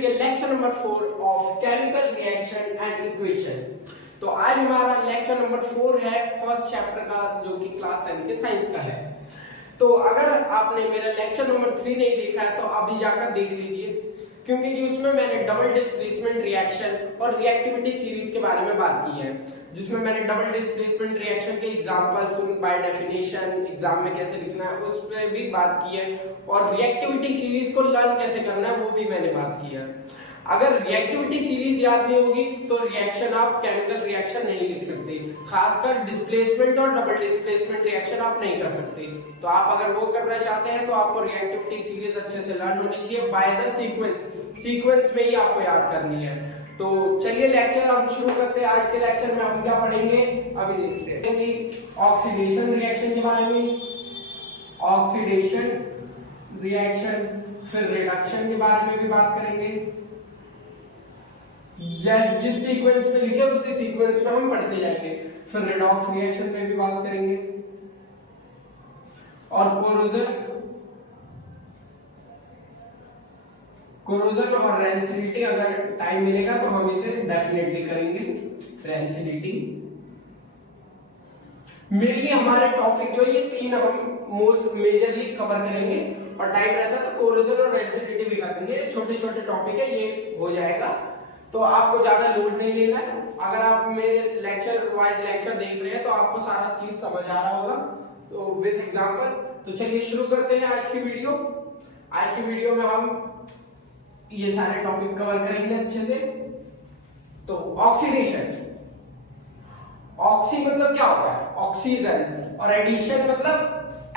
Chemistry के lecture number 4 of chemical reaction and equation. तो आज हमारा लेक्चर नंबर 4 है फर्स्ट चैप्टर का, जो कि क्लास 10 के साइंस का है। तो अगर आपने मेरा लेक्चर नंबर 3 नहीं देखा है तो अभी जाकर देख लीजिए, क्योंकि उसमें मैंने डबल डिस्प्लेसमेंट रिएक्शन और रिएक्टिविटी सीरीज के बारे में बात की है, जिसमें मैंने डबल डिस्प्लेसमेंट रिएक्शन के एग्जांपल्स बाय डेफिनेशन एग्जाम में कैसे लिखना है उस पर भी बात की है, और रिएक्टिविटी सीरीज को लर्न कैसे करना है वो भी मैंने बात की है। अगर रिएक्टिविटी सीरीज याद नहीं होगी तो रिएक्शन आप केमिकल रिएक्शन नहीं लिख सकते, खासकर डिस्प्लेसमेंट और डबल डिस्प्लेसमेंट रिएक्शन आप नहीं कर सकते। तो आप अगर वो करना चाहते हैं तो आपको रिएक्टिविटी सीरीज अच्छे से लर्न होनी चाहिए बाय द सीक्वेंस में ही आपको याद करनी है। तो चलिए लेक्चर हम शुरू करते हैं। आज के लेक्चर में हम क्या पढ़ेंगे अभी देखते हैं कि ऑक्सीडेशन रिएक्शन के बारे में, ऑक्सीडेशन रिएक्शन, फिर रिडक्शन के बारे में भी बात करेंगे। जिस सीक्वेंस में लिखे उसी सीक्वेंस में हम पढ़ते जाएंगे। फिर रिडॉक्स रिएक्शन में भी बात करेंगे, और कोरोजन और रेंसिडिटी अगर टाइम मिलेगा तो हम इसे डेफिनेटली करेंगे। रेंसिडिटी मेनली हमारे टॉपिक जो ये तीन हम मोस्ट मेजरली कवर करेंगे, और टाइम रहता है तो कोरोजन और रेंसिडिटी भी कर देंगे। छोटे छोटे टॉपिक है, ये हो जाएगा, तो आपको ज्यादा लोड नहीं लेना है। अगर आप मेरे लेक्चर वाइज लेक्चर देख रहे हैं तो आपको सारा चीज समझ आ रहा होगा, तो विद एग्जांपल। तो चलिए शुरू करते हैं आज की वीडियो। आज की वीडियो में हम ये सारे टॉपिक कवर करेंगे अच्छे से। तो ऑक्सीडेशन, ऑक्सी मतलब क्या होता है? ऑक्सीजन, और एडिशन मतलब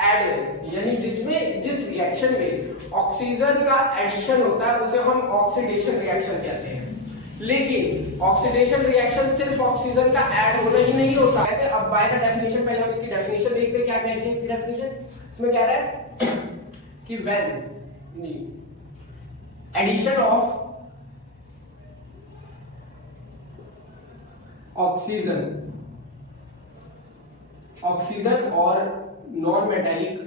ऐड, यानी जिसमें जिस रिएक्शन में ऑक्सीजन का एडिशन होता है उसे हम ऑक्सीडेशन रिएक्शन कहते हैं। लेकिन ऑक्सीडेशन रिएक्शन सिर्फ ऑक्सीजन का ऐड होना ही नहीं होता। ऐसे अब बाय द डेफिनेशन, पहले हम इसकी डेफिनेशन देखते हैं क्या कहती है इसकी डेफिनेशन। इसमें कह रहा है कि व्हेन एडिशन ऑफ ऑक्सीजन और नॉन मेटालिक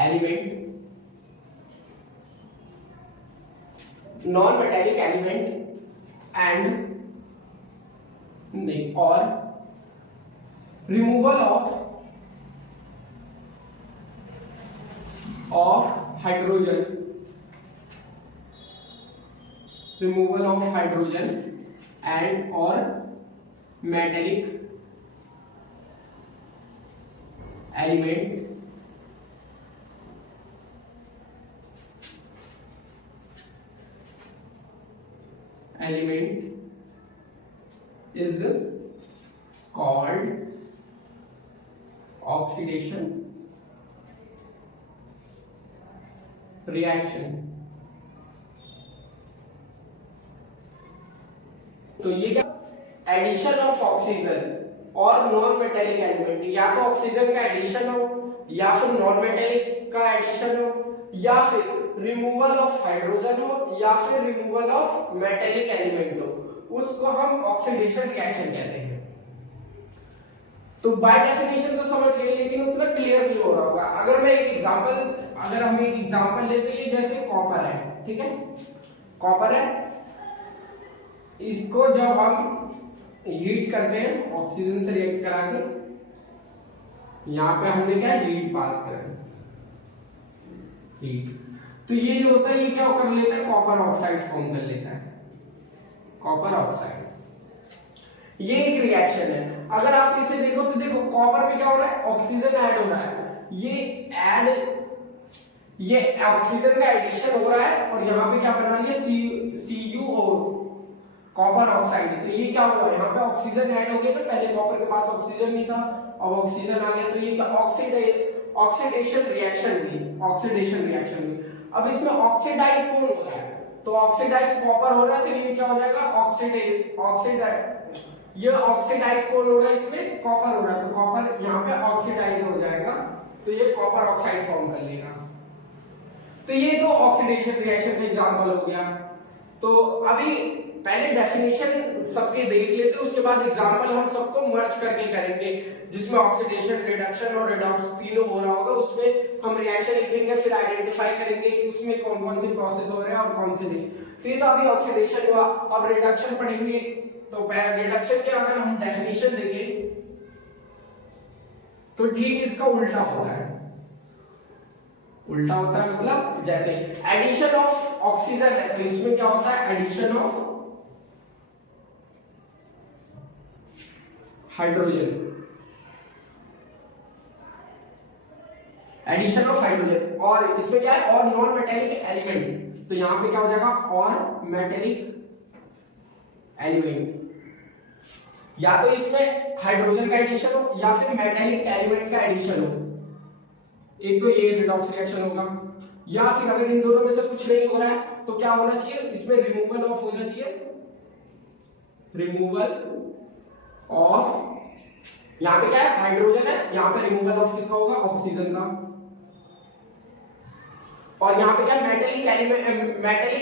एलिमेंट एंड और रिमूवल ऑफ हाइड्रोजन एंड और metallic element is called oxidation reaction। तो ये क्या? एडिशन ऑफ ऑक्सीजन और नॉन मेटेलिक एलिमेंट, या तो ऑक्सीजन का एडिशन हो, या फिर नॉन मेटेलिक का एडिशन हो, या फिर रिमूवल ऑफ हाइड्रोजन हो, या फिर रिमूवल ऑफ मेटेलिक एलिमेंट हो, उसको हम ऑक्सीडेशन रिएक्शन कहते हैं। तो बाय डेफिनेशन तो समझ लिए, लेकिन उतना क्लियर नहीं हो रहा होगा। अगर हम एक एग्जांपल लेते हैं, जैसे कॉपर है, ठीक है, कॉपर है, इसको जब हम हीट करते हैं ऑक्सीजन से रिएक्ट करा के, यहां पे हमने क्या हीट पास करा, हीट, तो ये जो होता है ये क्या कर लेता है? कॉपर ऑक्साइड फॉर्म कर लेता है, कॉपर ऑक्साइड। ये एक रिएक्शन है। अगर आप इसे देखो तो देखो कॉपर में क्या हो रहा है? ऑक्सीजन ऐड हो रहा है, ये ऑक्सीजन का एडिशन हो रहा है, और यहाँ पे क्या बना लिया? CuO, copper oxide. तो ये क्या हुआ? यहाँ पे ऑक्सीजन ऐड हो गया ना, पहले कॉपर के पास ऑक्सीजन नहीं था, अब ऑक्सीजन आ गया, तो ये क्या? ऑक्सीडेशन रिएक्शन हुई। अब इसमें ऑक्सीडाइज कौन हो रहा है? तो ऑक्सीडाइज कॉपर हो रहा है, तो ये क्या हो जाएगा? ये ऑक्सीडाइज कौन हो रहा है? इसमें कॉपर हो रहा है, तो कॉपर यहाँ पे ऑक्सीडाइज हो जाएगा, तो ये कॉपर ऑक्साइड फॉर्म कर लेगा। तो ये तो ऑक्सीडेशन रिएक्शन का एग्जांपल हो गया। तो अभी पहले डेफिनेशन सबके देख लेते, उसके बाद एग्जांपल हम सबको मर्ज करके करेंगे, जिसमें ऑक्सीडेशन, रिडक्शन और रिडॉक्स तीनों हो रहा होगा। उसमें हम रिएक्शन लिखेंगे, फिर आइडेंटिफाई करेंगे कि उसमें कौन कौन सी प्रोसेस हो रहे हैं और कौन से नहीं। तो ये तो अभी ऑक्सीडेशन हुआ। अब रिडक्शन पढ़ेंगे। तो रिडक्शन के अगर हम डेफिनेशन देखें तो ठीक इसका उल्टा होता है। उल्टा होता है मतलब जैसे एडिशन ऑफ ऑक्सीजन है, तो इसमें क्या होता है, addition of hydrogen, addition of hydrogen. और इसमें क्या है, और नॉन मेटेलिक एलिमेंट, तो यहां पे क्या हो जाएगा, और मेटेलिक एलिमेंट। या तो इसमें हाइड्रोजन का एडिशन हो या फिर मेटेलिक एलिमेंट का एडिशन हो, एक तो ये रिडॉक्स रिएक्शन होगा। या फिर अगर इन दोनों में से कुछ नहीं हो रहा है तो क्या होना चाहिए, इसमें रिमूवल ऑफ होना चाहिए, रिमूवल ऑफ, यहां पे क्या है, हाइड्रोजन है, यहां पे रिमूवल ऑफ किसका होगा, ऑक्सीजन का। और यहां पे क्या है, मेटेलिक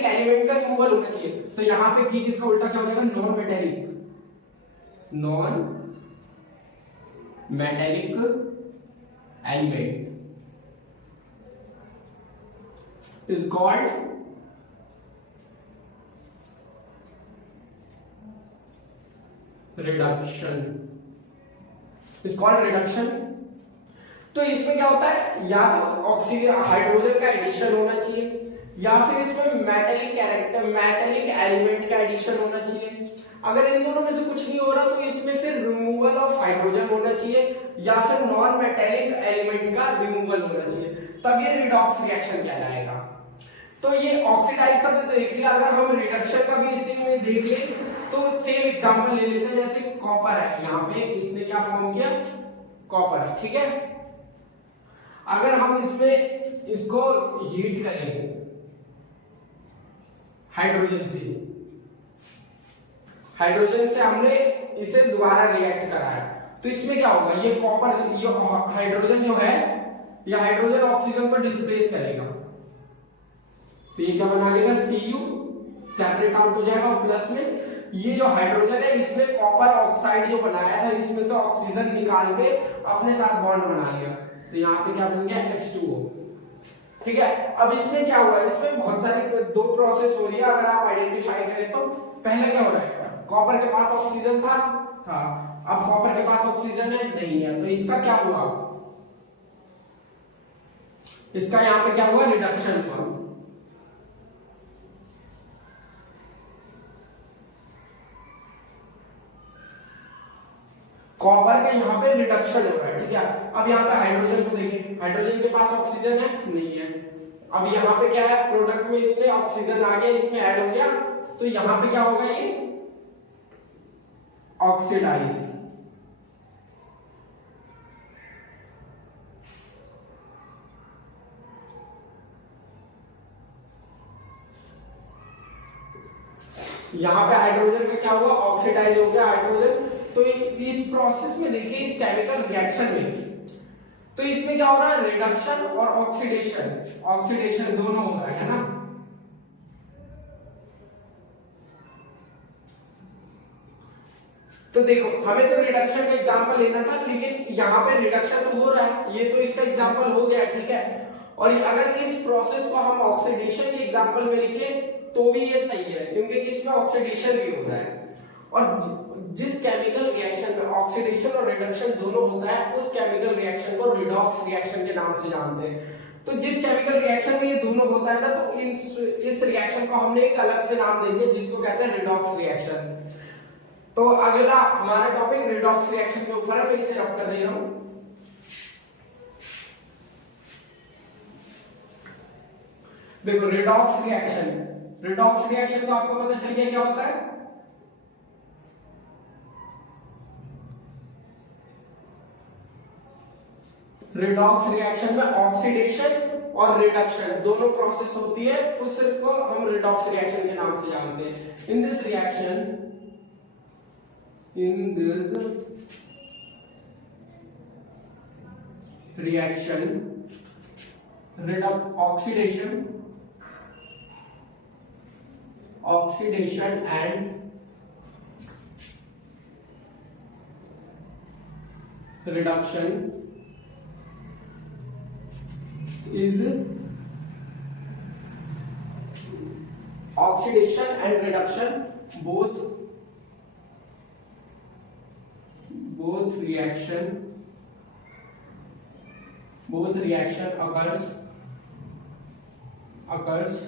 एलिमेंट का रिमूवल होना चाहिए। तो यहां पे ठीक इसका उल्टा क्या हो जाएगा, non metallic element is called reduction, तो इसमें क्या होता है, या तो ऑक्सीजन हाइड्रोजन का एडिशन होना चाहिए, या फिर इसमें मेटेलिक एलिमेंट का एडिशन होना चाहिए। अगर इन दोनों में से कुछ नहीं हो रहा तो इसमें फिर रिमूवल ऑफ हाइड्रोजन होना चाहिए, या फिर नॉन मेटेलिक एलिमेंट का रिमूवल होना चाहिए, तब ये रिडॉक्स रिएक्शन कहलाएगा। तो ये ऑक्सीडाइज का तो देख लिया। अगर हम रिडक्शन का भी इसी में देख ले तो सेम एग्जांपल ले लेते हैं। जैसे कॉपर है, यहाँ पे इसने क्या फॉर्म किया, कॉपर, ठीक है। अगर हम इसमें इसको हीट करें हाइड्रोजन से हमने इसे दोबारा रिएक्ट करा है, तो इसमें क्या होगा, ये कॉपर, ये हाइड्रोजन जो है, ये हाइड्रोजन ऑक्सीजन को डिस्प्लेस करेगा, तो ये क्या बना लेगा, Cu, सेपरेट आउट हो जाएगा। और प्लस में ये जो हाइड्रोजन है, इसने कॉपर ऑक्साइड जो बनाया था, इसमें से ऑक्सीजन निकाल के अपने साथ बॉन्ड बना लिया, तो यहाँ पे क्या बन गया, H2O, ठीक है। अब इसमें क्या हुआ, इसमें बहुत सारी दो प्रोसेस हो रही है। अगर आप आइडेंटिफाई करें तो पहले क्या हो रहा है, कॉपर के पास ऑक्सीजन था, अब कॉपर के पास ऑक्सीजन है, नहीं है, तो इसका क्या हुआ, इसका यहाँ पे क्या हुआ, रिडक्शन हुआ। कॉपर का यहाँ पे रिडक्शन हो रहा है, ठीक है। अब यहाँ पे हाइड्रोजन को देखें, हाइड्रोजन के पास ऑक्सीजन है, नहीं है। अब यहाँ पे क्या है, प्रोडक्ट में इसमें ऑक्सीजन आ गया, इसमें ऐड हो गया, तो यहाँ पे क्या होगा, ये ऑक्सीडाइज। यहाँ पे हाइड्रोजन का क्या हुआ, ऑक्सीडाइज हो गया हाइड्रोजन। तो इस प्रोसेस में देखिए, इस केमिकल रिएक्शन में, तो इसमें क्या हो रहा है, रिडक्शन और ऑक्सीडेशन दोनों हो रहा है ना। तो देखो, हमें तो रिडक्शन का एग्जांपल लेना था, लेकिन यहाँ पे रिडक्शन तो हो रहा है, ये तो इसका एग्जांपल हो गया, ठीक है। और अगर इस प्रोसेस को हम ऑक्सीडेशन के एग्जांपल में लिखे तो भी ये सही है, क्योंकि इसमें ऑक्सीडेशन भी हो रहा है। और जिस केमिकल रिएक्शन में ऑक्सीडेशन और रिडक्शन दोनों होता है, उस केमिकल रिएक्शन को रिडॉक्स रिएक्शन के नाम से जानते हैं। तो जिस केमिकल रिएक्शन में ये दोनों होता है ना, तो इस रिएक्शन को हमने एक अलग से नाम देंगे, जिसको कहते हैं रिडॉक्स रिएक्शन। तो अगला हमारा टॉपिक रिडॉक्स रिएक्शन के ऊपर है, मैं इसे रब कर दे रहा हूं। देखो, रिडॉक्स रिएक्शन तो आपको पता चल गया क्या होता है। रिडॉक्स रिएक्शन में ऑक्सीडेशन और रिडक्शन दोनों प्रोसेस होती है, उसको हम रिडॉक्स रिएक्शन के नाम से जानते हैं। In this reaction oxidation oxidation and reduction is oxidation and reduction both reaction occurs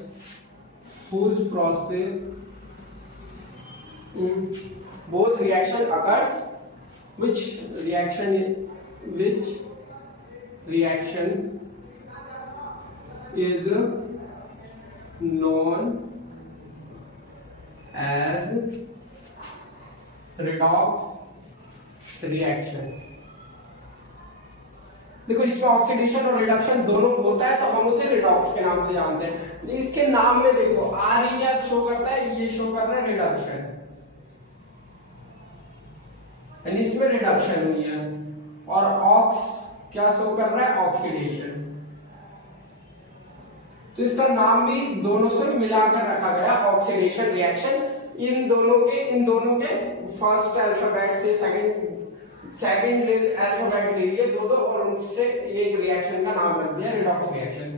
whose process both reaction occurs which reaction is known as redox reaction। देखो इसमें ऑक्सीडेशन और रिडक्शन दोनों होता है तो हम उसे रिडॉक्स के नाम से जानते हैं। इसके नाम में देखो आर ही क्या शो करता है, ये शो कर रहा है रिडक्शन, यानी इसमें रिडक्शन हुई है, और ऑक्स क्या शो कर रहा है, ऑक्सीडेशन। तो इसका नाम भी दोनों से मिलाकर रखा गया ऑक्सीडेशन रिएक्शन। इन दोनों के फर्स्ट अल्फाबेट से सेकंड अल्फाबेट ले लिए दो और उनसे एक रिएक्शन का नाम रख दिया रिडॉक्स रिएक्शन।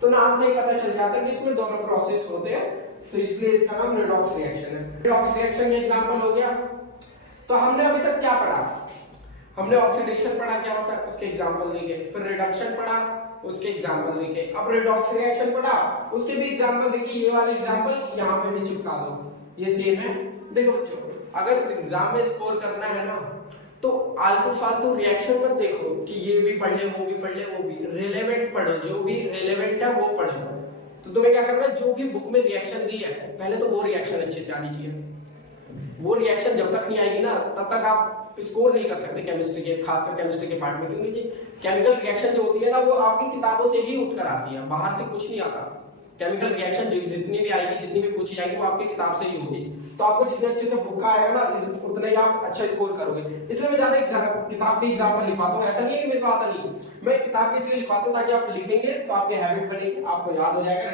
तो नाम से ही पता चल जाता है कि इसमें दोनों प्रोसेस होते हैं, तो इसलिए इसका नाम रिडॉक्स रिएक्शन है। रिडॉक्स रिएक्शन का एग्जांपल हो गया। तो हमने अभी तक क्या पढ़ा, हमने ऑक्सीडेशन पढ़ा क्या होता है, उसके एग्जांपल देखे, फिर रिडक्शन पढ़ा, उसके एग्जांपल देखे, अब रिडॉक्स रिएक्शन पढ़ा, उसके भी एग्जांपल देखिए। ये वाला एग्जांपल यहाँ पे भी चिपका दो, ये सेम है। देखो बच्चों, अगर एग्जाम में स्कोर करना है ना तो आलतू फालतू रिएक्शन मत देखो कि ये भी पढ़ ले वो भी पढ़ ले, वो भी रिलेवेंट पढ़ो, जो भी रिलेवेंट है वो पढ़ो। तो तुम्हें क्या करना है, जो भी बुक में रिएक्शन दी है पहले तो वो रिएक्शन अच्छे से आनी चाहिए। वो रिएक्शन जब तक नहीं आएगी ना तब तक आप स्कोर नहीं कर सकते केमिस्ट्री के, खासकर केमिस्ट्री के पार्ट में, क्योंकि केमिकल रिएक्शन जो होती है ना वो आपकी किताबों से ही उठ कर आती है, बाहर से कुछ नहीं आता। केमिकल रिएक्शन जितनी भी आएगी, जितनी भी पूछी जाएगी वो आपकी किताब से ही होगी। तो आपको जितने अच्छे से बुक का आएगा ना उतने ही आप अच्छा स्कोर करोगे। इसलिए मैं ज्यादा किताब के एग्जांपल लिखवाता हूँ। ऐसा नहीं है कि मेरे को आता नहीं, मैं किताब के इसलिए लिखवाता हूँ ताकि आप लिखेंगे तो आपकी हैबिट बनेगी, आपको याद हो जाएगा,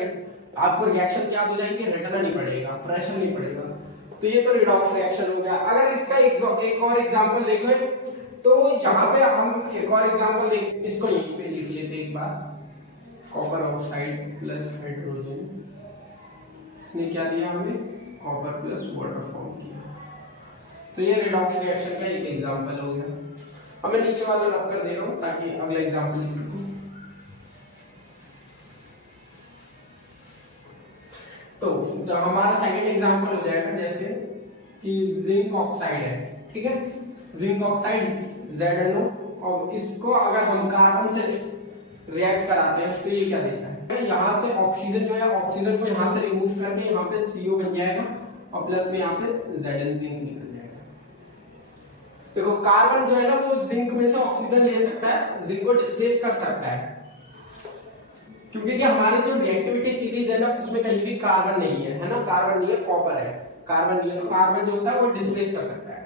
आपको रिएक्शन याद हो जाएंगे, रटना नहीं पड़ेगा, प्रेशर नहीं पड़ेगा। तो ये तो रिडॉक्स रिएक्शन हो गया। अगर इसका एक और एग्जांपल देखें तो यहाँ पे हम एक और एग्जांपल देख, इसको यहीं पे लिख लेते एक बार। कॉपर ऑक्साइड प्लस हाइड्रोजन, इसने क्या दिया हमें, कॉपर प्लस वाटर फॉर्म किया। तो ये रिडॉक्स रिएक्शन का एक एग्जांपल हो गया। अब मैं नीचे वाला रख कर दे रहा हूं ताकि अगला एग्जांपल लिख सकूं। तो हमारा सेकंड एग्जांपल हो जाएगा जैसे कि जिंक ऑक्साइड है, ठीक है, जिंक ऑक्साइड ZnO, और इसको अगर हम कार्बन से रिएक्ट कराते हैं तो ये क्या देता है, यहाँ से ऑक्सीजन जो है, ऑक्सीजन को यहाँ से रिमूव करके यहाँ पे CO बन जाएगा और प्लस में यहाँ पे Zn जिंक निकल जाएगा। देखो कार्बन जो है ना वो जिंक में से ऑक्सीजन ले सकता है, जिंक को डिस्प्लेस कर सकता है, क्योंकि क्या हमारी जो रिएक्टिविटी सीरीज है ना उसमें कहीं भी कार्बन नहीं है, है ना, कार्बन नहीं है, कॉपर है, कार्बन नहीं है, तो कार्बन जो होता है वो डिस्प्लेस कर सकता है।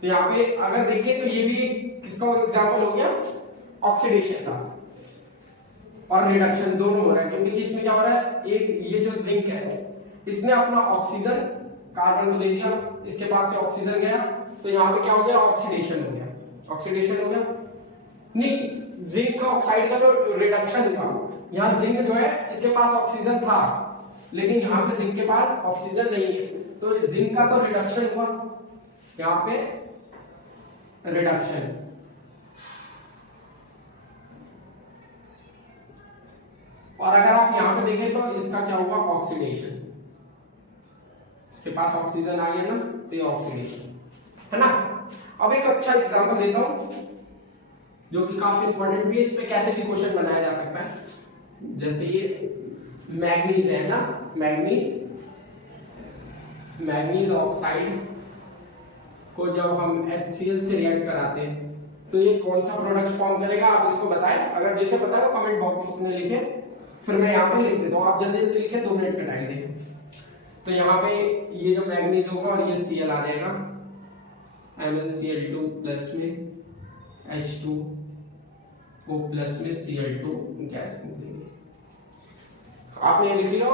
तो यहाँ पे अगर देखें तो ये भी किसका एग्जांपल हो गया, ऑक्सीडेशन का और रिडक्शन दोनों हो रहा है, क्योंकि इसमें क्या हो रहा है, एक ये जो जिंक है इसने अपना ऑक्सीजन कार्बन को दे दिया, इसके पास से ऑक्सीजन गया, तो यहाँ पे क्या हो गया, ऑक्सीडेशन हो गया, ऑक्सीडेशन हो गया नहीं, जिंक का ऑक्साइड का तो रिडक्शन हुआ। यहाँ जिंक जो है इसके पास ऑक्सीजन था लेकिन यहाँ पे जिंक के पास ऑक्सीजन नहीं है, तो जिंक का तो रिडक्शन हुआ, यहाँ पे रिडक्शन। और अगर आप यहां पे देखें तो इसका क्या हुआ, ऑक्सीडेशन, इसके पास ऑक्सीजन आ गया ना, तो ये ऑक्सीडेशन है ना। अब एक अच्छा एग्जांपल देता हूं जो कि काफी इंपॉर्टेंट भी है, इस पे कैसे भी क्वेश्चन बनाया जा सकता है। जैसे ये मैग्नीज है ना, मैग्नीज ऑक्साइड को जब हम HCl से रिएक्ट कराते हैं तो ये कौन सा प्रोडक्ट फॉर्म करेगा, आप इसको बताएं। अगर जिसे पता है वो कमेंट बॉक्स में लिखे, फिर मैं यहाँ पे लिख देता हूँ, आप जल्दी जल्दी लिखे, 2 मिनट का टाइम दें। तो यहाँ पे ये जो मैग्नीज होगा और ये Cl आ जाएगा, MnCl2 प्लस में H2O प्लस में Cl2 गैस निकलेगी। आपने ये लिख लिया।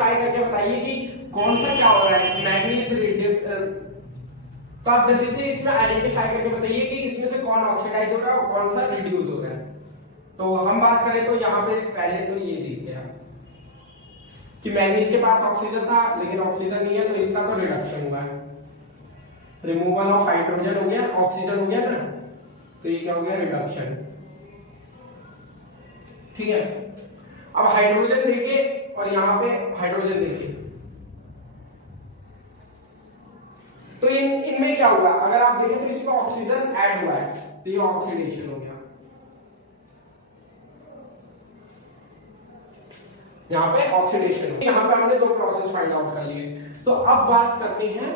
आइडेंटिफाई करके बताइए कि कौन सा क्या हो रहा है, मैग्नीज। तो आप जल्दी से इसमें आइडेंटिफाई करके बताइए कि इसमें से कौन ऑक्सीडाइज हो रहा है और कौन सा रिड्यूस हो रहा है। तो हम बात करें तो यहाँ पे पहले तो ये दिख गया कि मैग्नीज के पास ऑक्सीजन था लेकिन ऑक्सीजन नहीं है, तो इसका तो रिडक्शन हुआ है, रिमूवल ऑफ हाइड्रोजन हो गया, ऑक्सीजन हो गया ना, तो ये क्या हो गया, रिडक्शन। ठीक है, अब हाइड्रोजन देखिए और यहाँ पे हाइड्रोजन देखिए, तो इनमें क्या हुआ, अगर आप देखें तो इसमें ऑक्सीजन ऐड हुआ है, तो ये ऑक्सीडेशन हो गया। यहाँ पे ऑक्सीडेशन, यहाँ पे हमने दो प्रोसेस फाइंड आउट कर लिए। तो अब बात करते हैं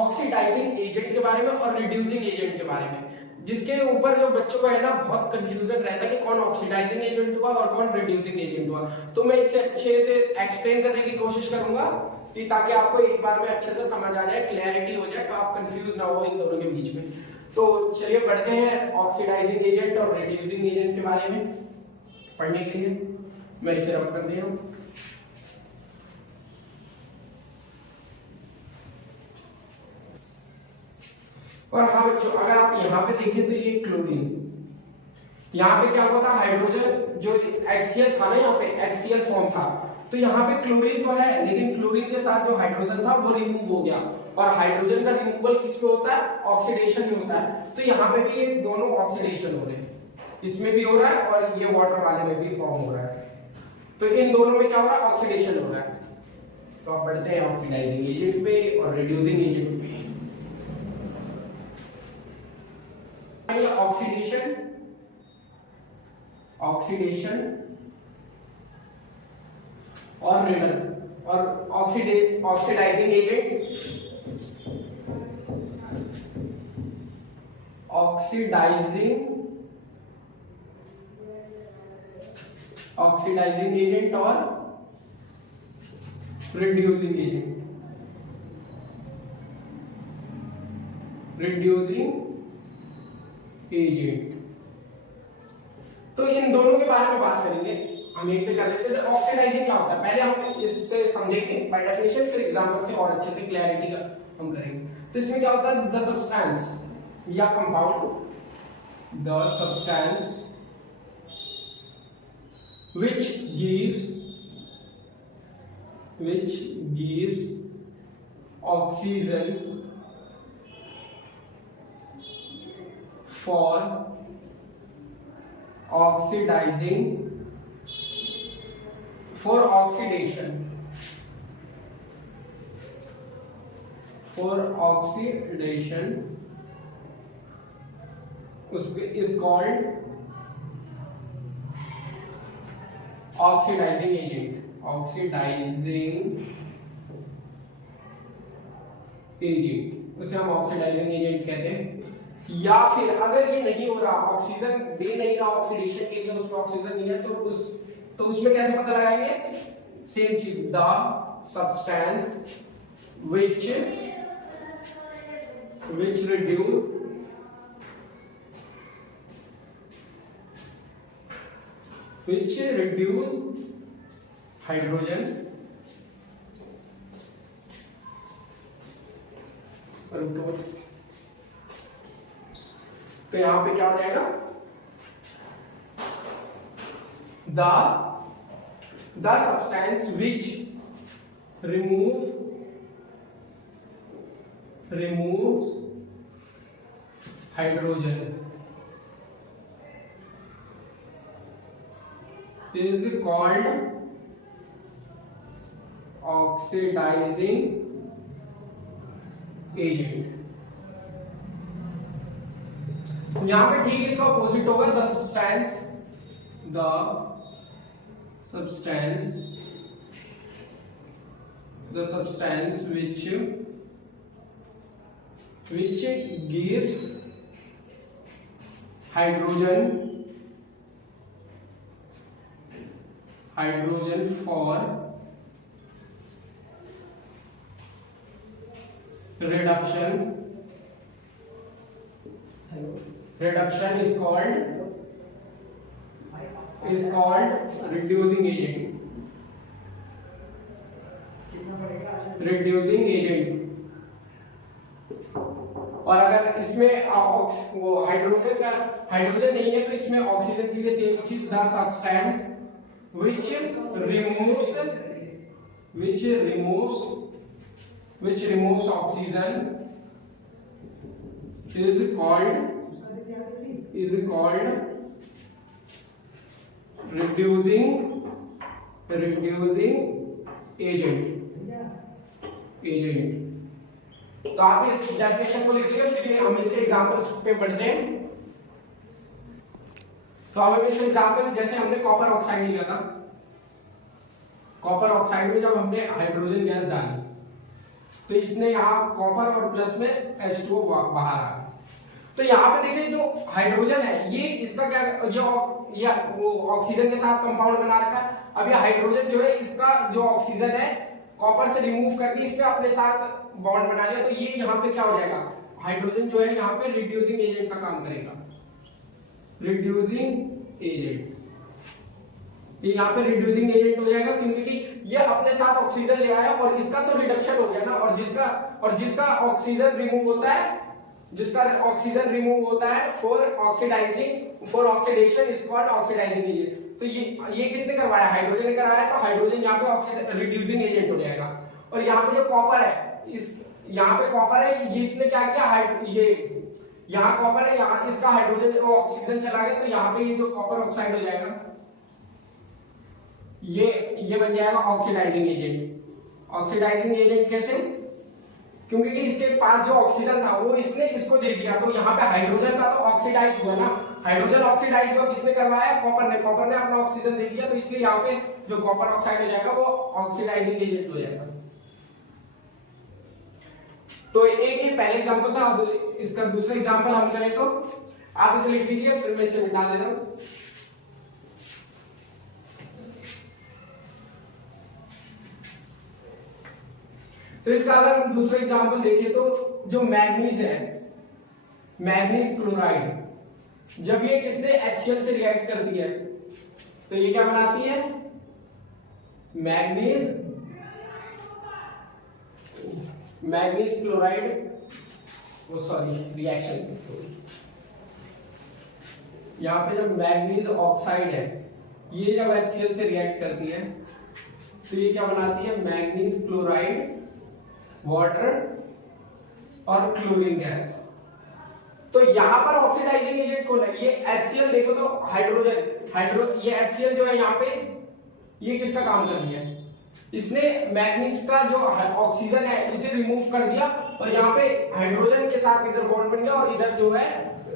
ऑक्सीडाइजिंग एजेंट के बारे में और रिड्यूसिंग एजेंट के बारे में, जिसके ऊपर जो बच्चों को है ना बहुत कंफ्यूजन रहता है कि कौन ऑक्सीडाइजिंग एजेंट हुआ और कौन रिड्यूसिंग एजेंट हुआ। तो मैं इसे अच्छे से एक्सप्लेन करने की कोशिश करूंगा कि ताकि आपको एक बार में अच्छे से समझ आ जाए, क्लैरिटी हो जाए, तो आप कंफ्यूज ना हो इन दोनों के बीच में। तो चलिए पढ़ते हैं ऑक्सीडाइजिंग एजेंट और रिड्यूसिंग एजेंट के बारे में। पढ़ने के लिए मैं इसे रब कर दे रहा हूं। और हाँ बच्चों, अगर आप यहाँ पे देखें तो ये क्लोरीन, यहाँ पे क्या हुआ था, हाइड्रोजन जो HCl था ना, यहाँ पे HCl फॉर्म था, तो यहाँ पे क्लोरीन तो है लेकिन क्लोरीन के साथ जो हाइड्रोजन था वो रिमूव हो गया, और हाइड्रोजन का रिमूवल किस पे होता है, ऑक्सीडेशन में होता है। तो यहाँ पे भी ये दोनों ऑक्सीडेशन हो रहे हैं, इसमें भी हो रहा है और ये वाटर वाले में भी फॉर्म हो रहा है, तो इन दोनों में क्या हो रहा है, ऑक्सीडेशन हो रहा है। तो आप बढ़ते हैं ऑक्सीडाइजिंग एजेंट पे और रिड्यूसिंग एजेंट पे। ऑक्सीडेशन, ऑक्सीडेशन और ऑक्सीडाइजिंग एजेंट, ऑक्सीडाइजिंग एजेंट और रिड्यूसिंग एजेंट, एजेंट। तो इन दोनों के बारे में बात करेंगे, हम एक पे कर लेते हैं। ऑक्सीडाइजिंग क्या होता है पहले हम इससे समझेंगे बाय डेफिनेशन, फिर एग्जांपल से और अच्छे से क्लैरिटी का हम करेंगे। तो इसमें क्या होता है, द सब्सटेंस या compound, the substance which gives oxygen for oxidation, उसके is called ऑक्सीडाइजिंग एजेंट, उसे हम ऑक्सीडाइजिंग एजेंट कहते हैं। या फिर अगर ये नहीं हो रहा, ऑक्सीजन दे नहीं रहा ऑक्सीडेशन के लिए, उसमें ऑक्सीजन नहीं है, तो उसमें कैसे पता लगाएंगे, सेम चीज, the substance which reduce hydrogen तो यहां पे क्या हो जाएगा, the substance which removes hydrogen is called oxidizing agent। यहां पे ठीक इसका अपोजिट होगा, the substance which gives hydrogen for reduction is called reducing agent। Reducing agent. और अगर इसमें वो हाइड्रोजन नहीं है तो इसमें ऑक्सीजन के लिए सेम चीज, the substance which removes oxygen is called reducing agent। तो आप इस डेफिनेशन को लिख लीजिए, फिर हम इसके एग्जांपल्स पे बढ़ते हैं। तो अब हम इसका एग्जांपल, जैसे हमने कॉपर ऑक्साइड लिया था, कॉपर ऑक्साइड में जब हमने हाइड्रोजन गैस डाली तो इसने यहाँ कॉपर और प्लस में H2O बाहर आ गया। तो यहाँ पे देखिए जो हाइड्रोजन है ये इसका क्या, ये वो ऑक्सीजन के साथ कंपाउंड बना रखा है। अब ये हाइड्रोजन जो है इसका जो ऑक्सीजन है कॉपर से रिमूव करके इसने अपने साथ बॉन्ड बना लिया, तो ये यहाँ पे क्या हो जाएगा, हाइड्रोजन जो है यहाँ पे रिड्यूसिंग एजेंट का काम करेगा, रिड्यूसिंग एजेंट। ये यहाँ पे रिड्यूसिंग एजेंट हो जाएगा क्योंकि ये अपने साथ ऑक्सीजन ले आया और इसका तो रिडक्शन हो गया ना, और जिसका ऑक्सीजन रिमूव होता है for oxidation is called oxidising agent. तो ये किसने करवाया, हाइड्रोजन ने करवाया, तो हाइड्रोजन यहाँ पे रिड्यूसिंग एजेंट हो जाएगा। और यहाँ पे जो कॉपर है, यहाँ पे कॉपर है, इसने क्या किया, यहाँ कॉपर है, यहाँ इसका हाइड्रोजन ऑक्सीजन चला गया, तो यहाँ पे ये जो कॉपर ऑक्साइड हो जाएगा, ये बन जाएगा ऑक्सीडाइजिंग एजेंट। ऑक्सीडाइजिंग एजेंट कैसे, क्योंकि इसके पास जो ऑक्सीजन था वो इसने इसको दे दिया, तो यहाँ पे हाइड्रोजन का तो ऑक्सीडाइज हुआ ना, हाइड्रोजन ऑक्सीडाइज हुआ, किसने करवाया, कॉपर ने अपना ऑक्सीजन दे दिया, तो इसलिए यहाँ पे जो कॉपर ऑक्साइड हो जाएगा वो ऑक्सीडाइजिंग एजेंट हो जाएगा। तो एक ही पहले एग्जांपल था, अब इसका दूसरा एग्जांपल हम करें तो आप इसे लिख दीजिए, फिर मैं इसे मिटा दे रहा हूं। तो इसका अगर हम दूसरा एग्जांपल देखें तो जो मैग्नीज है, मैग्नीज क्लोराइड, जब ये किससे HCl से रिएक्ट करती है तो ये क्या बनाती है, मैग्नीज क्लोराइड, वो सॉरी रिएक्शन, यहां पे जब मैग्नीज ऑक्साइड है ये जब HCl से रिएक्ट करती है तो ये क्या बनाती है, मैग्नीज क्लोराइड, वाटर और क्लोरीन गैस। तो यहां पर ऑक्सीडाइजिंग एजेंट कौन है, ये HCl, देखो तो हाइड्रोजन, ये HCl जो है यहाँ पे ये किसका काम कर रही है, इसने मैग्नीज का जो ऑक्सीजन है इसे रिमूव कर दिया और यहाँ पे हाइड्रोजन के साथ इधर बॉन्ड बन गया और इधर जो है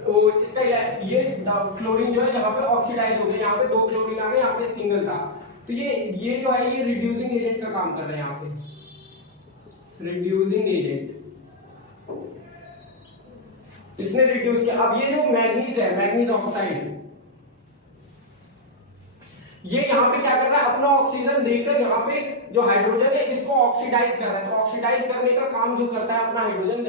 वो इसका ये क्लोरीन जो है यहाँ पे ऑक्सीडाइज हो गया, यहाँ पे 2 क्लोरीन आ गए, यहाँ पे सिंगल था। तो ये जो है ये रिड्यूसिंग एजेंट का काम कर रहे हैं, यहाँ पे रिड्यूसिंग एजेंट, इसने रिड्यूस किया। अब ये जो मैग्नीज है, मैग्नीज ऑक्साइड, ये यहाँ पे क्या कर रहा है, अपना ऑक्सीजन देकर यहाँ पे जो हाइड्रोजन है इसको ऑक्सीडाइज कर रहा है। तो ऑक्सीडाइज करने का काम जो करता है अपना हाइड्रोजन,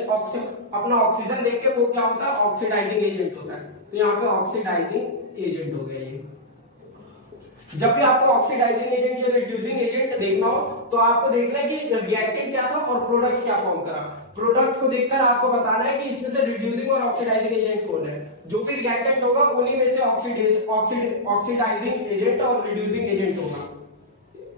अपना ऑक्सीजन देख के वो क्या होता है, ऑक्सीडाइजिंग एजेंट होता है। तो यहाँ पे ऑक्सीडाइजिंग एजेंट हो गया ये। जब भी आपको ऑक्सीडाइजिंग एजेंट या रिड्यूसिंग एजेंट देखना हो तो आपको देखना है कि रिएक्टेंट क्या था और प्रोडक्ट क्या फॉर्म करा। प्रोडक्ट को देखकर आपको बताना है कि इसमें से रिड्यूसिंग और ऑक्सीडाइजिंग एजेंट कौन है। जो भी रिएक्टेंट होगा उन्हीं में से ऑक्सीडाइजिंग एजेंट और रिड्यूसिंग एजेंट होगा।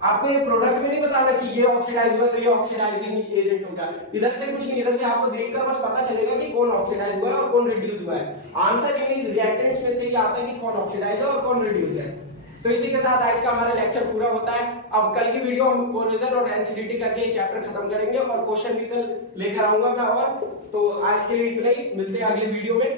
आपको ये प्रोडक्ट में नहीं बताना कि ये ऑक्सीडाइज हुआ तो ये ऑक्सीडाइजिंग एजेंट होगा, इधर से कुछ नहीं, इधर से आपको देखकर बस पता चलेगा कि कौन ऑक्सीडाइज हुआ है और कौन रिड्यूस हुआ है। आंसर इन रिएक्टेंट्स में से ही आता है कि कौन ऑक्सीडाइज है और कौन रिड्यूस है। तो इसी के साथ आज का हमारा लेक्चर पूरा होता है। अब कल की वीडियो हम कोरोजन और एनसीडीटी करके ये चैप्टर खत्म करेंगे और क्वेश्चन भी कल लेकर आऊंगा मैं। और तो आज के लिए इतना ही, मिलते हैं अगले वीडियो में।